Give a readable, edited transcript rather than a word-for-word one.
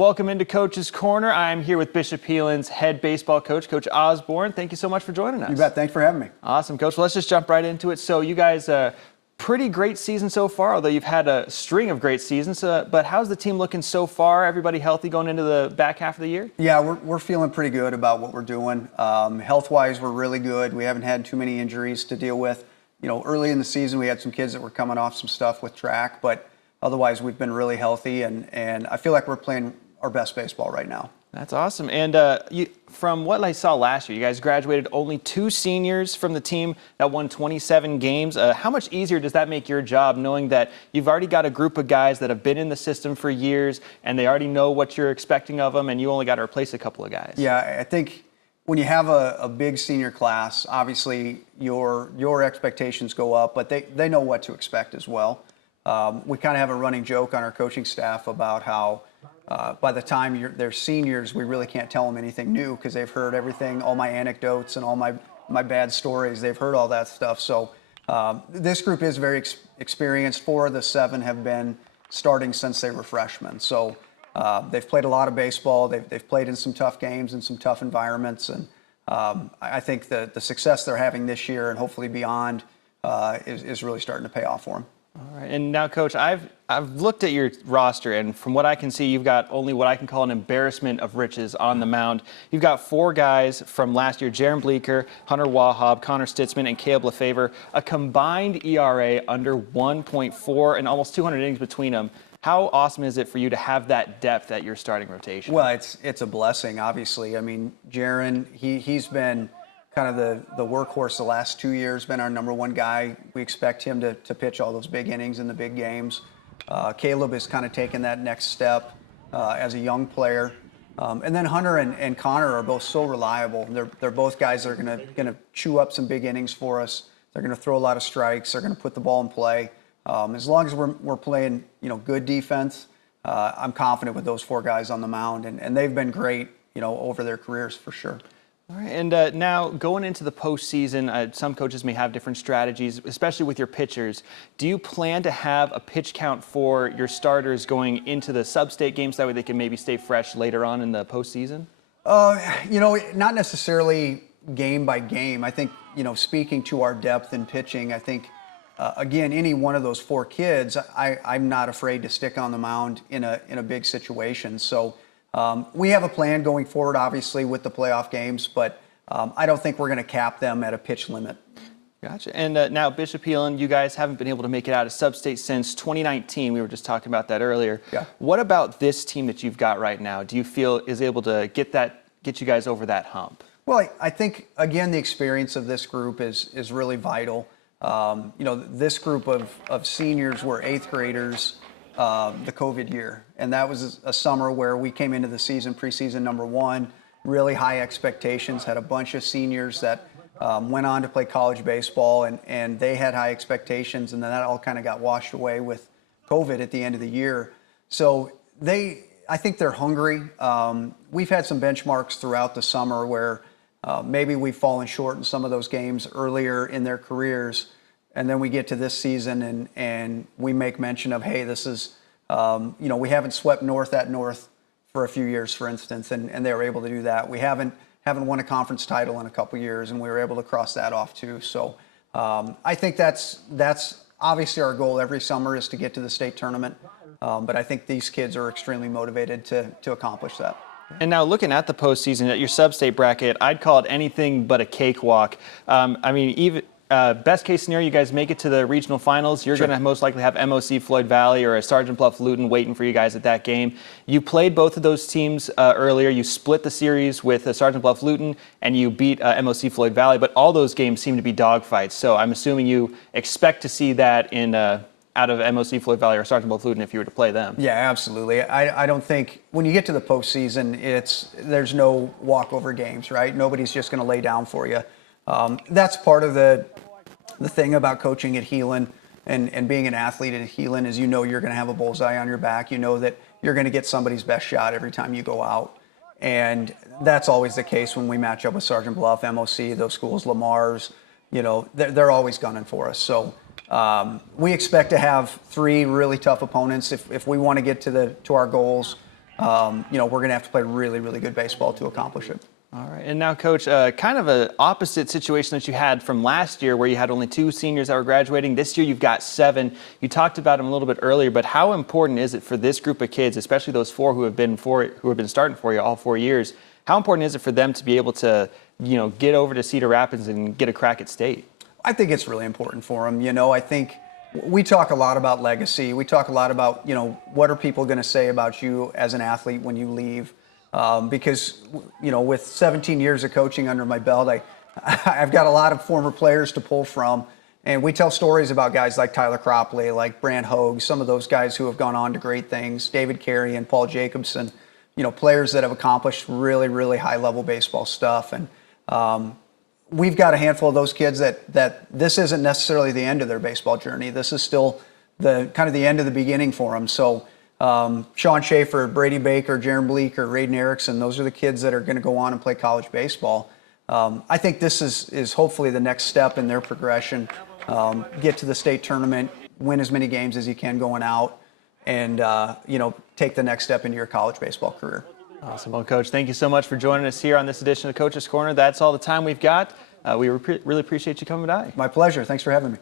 Welcome into Coach's Corner. I'm here with Bishop Heelan's head baseball coach, Coach Osborne. Thank you so much for joining us. You bet. Thanks for having me. Awesome, Coach. Well, let's just jump right into it. So you guys, pretty great season so far, although you've had a string of great seasons. But how's the team looking so far? Everybody healthy going into the back half of the year? Yeah, we're feeling pretty good about what we're doing. Health-wise, we're really good. We haven't had too many injuries to deal with. You know, early in the season, we had some kids that were coming off some stuff with track, but otherwise, we've been really healthy, and I feel like we're playing our best baseball right now. That's awesome. And from what I saw last year, you guys graduated only 2 seniors from the team that won 27 games. How much easier does that make your job, knowing that you've already got a group of guys that have been in the system for years, and they already know what you're expecting of them, and you only got to replace a couple of guys? Yeah, I think when you have a big senior class, obviously your expectations go up, but they know what to expect as well. We kind of have a running joke on our coaching staff about how by the time they're seniors, we really can't tell them anything new because they've heard everything, all my anecdotes and all my bad stories. They've heard all that stuff. So this group is very experienced. 4 of the 7 have been starting since they were freshmen. So they've played a lot of baseball. They've played in some tough games and some tough environments. And I think the success they're having this year and hopefully beyond is really starting to pay off for them. All right, and now, Coach, I've looked at your roster, and from what I can see, you've got only what I can call an embarrassment of riches on the mound. You've got 4 guys from last year: Jaron Bleeker, Hunter Wahab, Connor Stitzman, and Caleb Lefevre, a combined ERA under 1.4 and almost 200 innings between them. How awesome is it for you to have that depth at your starting rotation? Well, it's a blessing, obviously. I mean, Jaron, he's been kind of the workhorse the last 2 years, been our #1 guy. We expect him to pitch all those big innings in the big games. Caleb has kind of taken that next step as a young player. And then Hunter and Connor are both so reliable. They're both guys that are gonna chew up some big innings for us. They're gonna throw a lot of strikes. They're gonna put the ball in play. As long as we're playing, good defense, I'm confident with those 4 guys on the mound, and they've been great, over their careers for sure. All right, and now going into the postseason, some coaches may have different strategies, especially with your pitchers. Do you plan to have a pitch count for your starters going into the sub-state games, that way they can maybe stay fresh later on in the postseason? Not necessarily game by game. I think, speaking to our depth in pitching, I think, again, any one of those 4 kids, I'm not afraid to stick on the mound in a big situation. So we have a plan going forward, obviously, with the playoff games, but I don't think we're going to cap them at a pitch limit. Gotcha. And now, Bishop Heelan, you guys haven't been able to make it out of sub-state since 2019. We were just talking about that earlier. Yeah. What about this team that you've got right now do you feel is able to get you guys over that hump? Well, I think, again, the experience of this group is really vital. This group of seniors were 8th graders the COVID year, and that was a summer where we came into the season, preseason #1, really high expectations, had a bunch of seniors that went on to play college baseball, and they had high expectations, and then that all kind of got washed away with COVID at the end of the year. So I think they're hungry. We've had some benchmarks throughout the summer where maybe we've fallen short in some of those games earlier in their careers. And then we get to this season and we make mention of, hey, this is, we haven't swept North at North for a few years, for instance, and they were able to do that. We haven't won a conference title in a couple years, and we were able to cross that off too. So I think that's obviously our goal every summer is to get to the state tournament. But I think these kids are extremely motivated to accomplish that. And now looking at the postseason, at your sub-state bracket, I'd call it anything but a cakewalk. Even best case scenario, you guys make it to the regional finals. You're going to most likely have MOC Floyd Valley or a Sergeant Bluff Luton waiting for you guys at that game. You played both of those teams earlier. You split the series with Sergeant Bluff Luton, and you beat MOC Floyd Valley. But all those games seem to be dogfights. So I'm assuming you expect to see that in out of MOC Floyd Valley or Sergeant Bluff Luton if you were to play them. Yeah, absolutely. I don't think when you get to the postseason, there's no walkover games, right? Nobody's just going to lay down for you. That's part of the thing about coaching at Heelan and being an athlete at Heelan is you're going to have a bullseye on your back. You know that you're going to get somebody's best shot every time you go out. And that's always the case when we match up with Sergeant Bluff, MOC, those schools, Lamar's, they're always gunning for us. So we expect to have 3 really tough opponents if we want to get to our goals. we're going to have to play really, really good baseball to accomplish it. All right. And now, Coach, kind of an opposite situation that you had from last year where you had only 2 seniors that were graduating. This year you've got 7. You talked about them a little bit earlier, but how important is it for this group of kids, especially those 4 who have been starting for you all 4 years, how important is it for them to be able to, get over to Cedar Rapids and get a crack at state? I think it's really important for them. I think we talk a lot about legacy. We talk a lot about, what are people going to say about you as an athlete when you leave? Because, with 17 years of coaching under my belt, I've got a lot of former players to pull from. And we tell stories about guys like Tyler Cropley, like Brant Hogue, some of those guys who have gone on to great things, David Carey and Paul Jacobson, players that have accomplished really, really high-level baseball stuff. And we've got a handful of those kids that this isn't necessarily the end of their baseball journey. This is still the end of the beginning for them. So Sean Schaefer, Brady Baker, Jaron Bleeker, Raiden Erickson, those are the kids that are going to go on and play college baseball. I think this is hopefully the next step in their progression. Get to the state tournament, win as many games as you can going out, and take the next step into your college baseball career. Awesome. Well, Coach, thank you so much for joining us here on this edition of Coach's Corner. That's all the time we've got. We really appreciate you coming by. My pleasure. Thanks for having me.